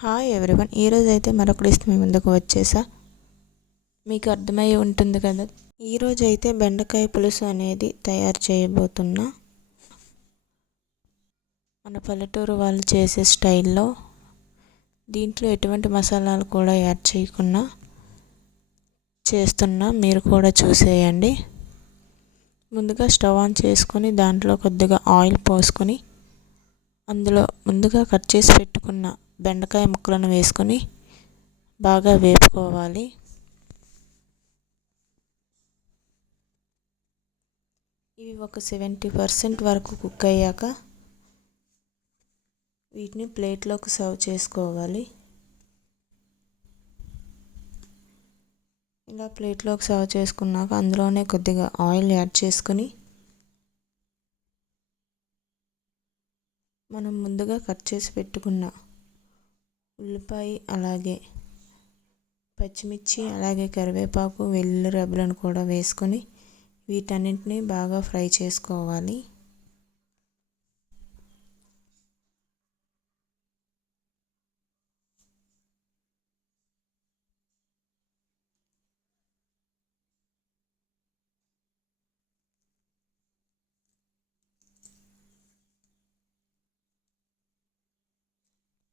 Hi everyone, ఈరోజు అయితే మరొక డిష్ మీ ముందుకు వచ్చేసా. మీకు అర్థమై ఉంటుంది కదా. ఈరోజు అయితే బెండకాయ పులుసు అనేది తయారు చేయబోతున్నా. మన పల్లెటూరు వాళ్ళు చేసే స్టైల్లో, దీంట్లో ఎటువంటి మసాలాలు కూడా యాడ్ చేయకుండా చేస్తున్నా. మీరు కూడా చూసేయండి. ముందుగా స్టవ్ ఆన్ చేసుకొని దాంట్లో కొద్దిగా ఆయిల్ పోసుకొని అందులో ముందుగా కట్ చేసి పెట్టుకున్న బెండకాయ ముక్కలను వేసుకొని బాగా వేపుకోవాలి. ఇవి ఒక 70% వరకు కుక్ అయ్యాక వీటిని ప్లేట్లోకి సర్వ్ చేసుకోవాలి. ఇలా ప్లేట్లోకి సర్వ్ చేసుకున్నాక అందులోనే కొద్దిగా ఆయిల్ యాడ్ చేసుకొని మనం ముందుగా కట్ చేసి పెట్టుకున్న ఉల్లిపాయ, అలాగే పచ్చిమిర్చి, అలాగే కరివేపాకు, వెల్లుల్లి రెబ్బలను కూడా వేసుకొని వీటన్నింటినీ బాగా ఫ్రై చేసుకోవాలి.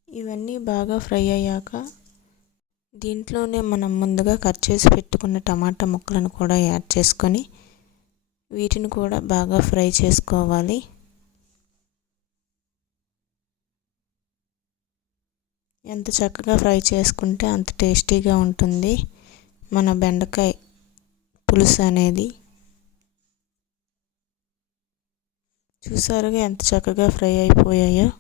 ఇవన్నీ బాగా ఫ్రై అయ్యాక దీంట్లోనే మనం ముందుగా కట్ చేసి పెట్టుకున్న టమాటా ముక్కలను కూడా యాడ్ చేసుకొని వీటిని కూడా బాగా ఫ్రై చేసుకోవాలి. ఎంత చక్కగా ఫ్రై చేసుకుంటే అంత టేస్టీగా ఉంటుంది మన బెండకాయ పులుసు అనేది. చూసారుగా ఎంత చక్కగా ఫ్రై అయిపోయాయో.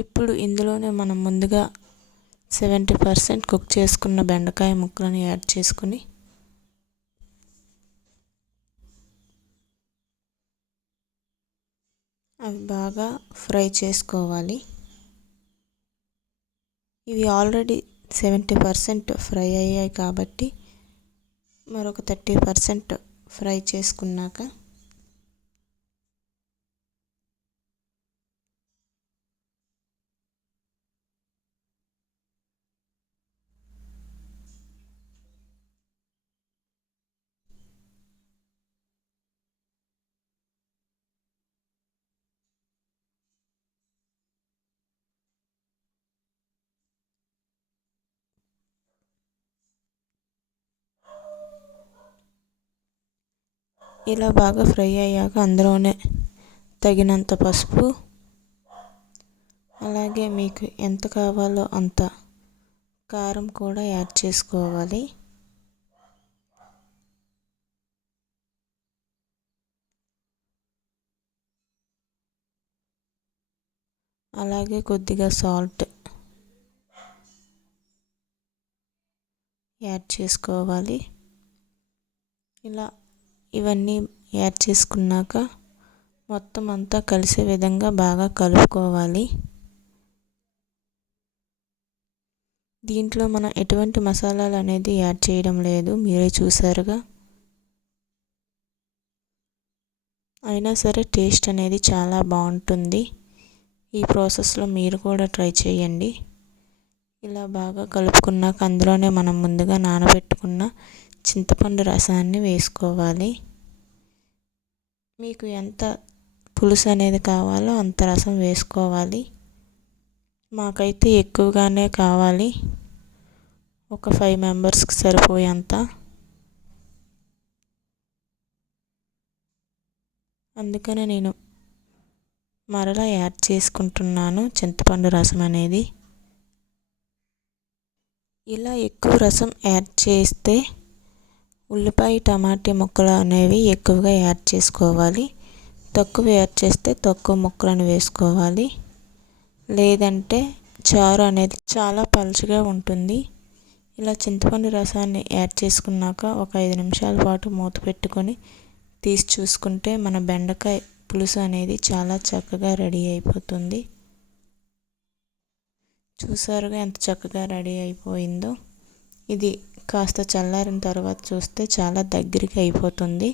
ఇప్పుడు ఇందులోనే మనం ముందుగా 70% కుక్ చేసుకున్న బెండకాయ ముక్కలను యాడ్ చేసుకుని అవి బాగా ఫ్రై చేసుకోవాలి. ఇవి ఆల్రెడీ 70% ఫ్రై అయ్యాయి కాబట్టి మరొక 30% ఫ్రై చేసుకున్నాక ఇలా బాగా ఫ్రై అయ్యాక అందులోనే తగినంత పసుపు, అలాగే మీకు ఎంత కావాలో అంత కారం కూడా యాడ్ చేసుకోవాలి. అలాగే కొద్దిగా సాల్ట్ యాడ్ చేసుకోవాలి. ఇలా ఇవన్నీ యాడ్ చేసుకున్నాక మొత్తం అంతా కలిసే విధంగా బాగా కలుపుకోవాలి. దీంట్లో మనం ఎటువంటి మసాలాలు అనేది యాడ్ చేయడం లేదు, మీరే చూసారుగా. అయినా సరే టేస్ట్ అనేది చాలా బాగుంటుంది. ఈ ప్రాసెస్లో మీరు కూడా ట్రై చేయండి. ఇలా బాగా కలుపుకున్నాక అందులోనే మనం ముందుగా నానబెట్టుకున్న చింతపండు రసాన్ని వేసుకోవాలి. మీకు ఎంత పులుసు అనేది కావాలో అంత రసం వేసుకోవాలి. మాకైతే ఎక్కువగానే కావాలి, ఒక 5 మెంబర్స్కి సరిపోయేంత. అందుకనే నేను మరలా యాడ్ చేసుకుంటున్నాను చింతపండు రసం అనేది. ఇలా ఎక్కువ రసం యాడ్ చేస్తే ఉల్లిపాయ, టమాటా ముక్కలు అనేవి ఎక్కువగా యాడ్ చేసుకోవాలి. తక్కువ యాడ్ చేస్తే తక్కువ ముక్కలను వేసుకోవాలి. లేదంటే చారు అనేది చాలా పలుచగా ఉంటుంది. ఇలా చింతపండు రసాన్ని యాడ్ చేసుకున్నాక ఒక 5 నిమిషాల పాటు మూత పెట్టుకొని తీసి చూసుకుంటే మన బెండకాయ పులుసు అనేది చాలా చక్కగా రెడీ అయిపోతుంది. చూసారుగా ఎంత చక్కగా రెడీ అయిపోయిందో. ఇది కాస్త చల్లారిన తర్వాత చూస్తే చాలా దగ్గరికి అయిపోతుంది.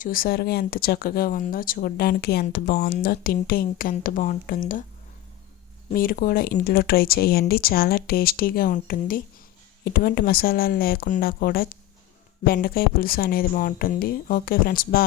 చూసారుగా ఎంత చక్కగా ఉందో, చూడడానికి ఎంత బాగుందో, తింటే ఇంకెంత బాగుంటుందో. మీరు కూడా ఇంట్లో ట్రై చేయండి, చాలా టేస్టీగా ఉంటుంది. ఎటువంటి మసాలాలు లేకుండా కూడా బెండకాయ పులుసు అనేది బాగుంటుంది. Okay friends, bye.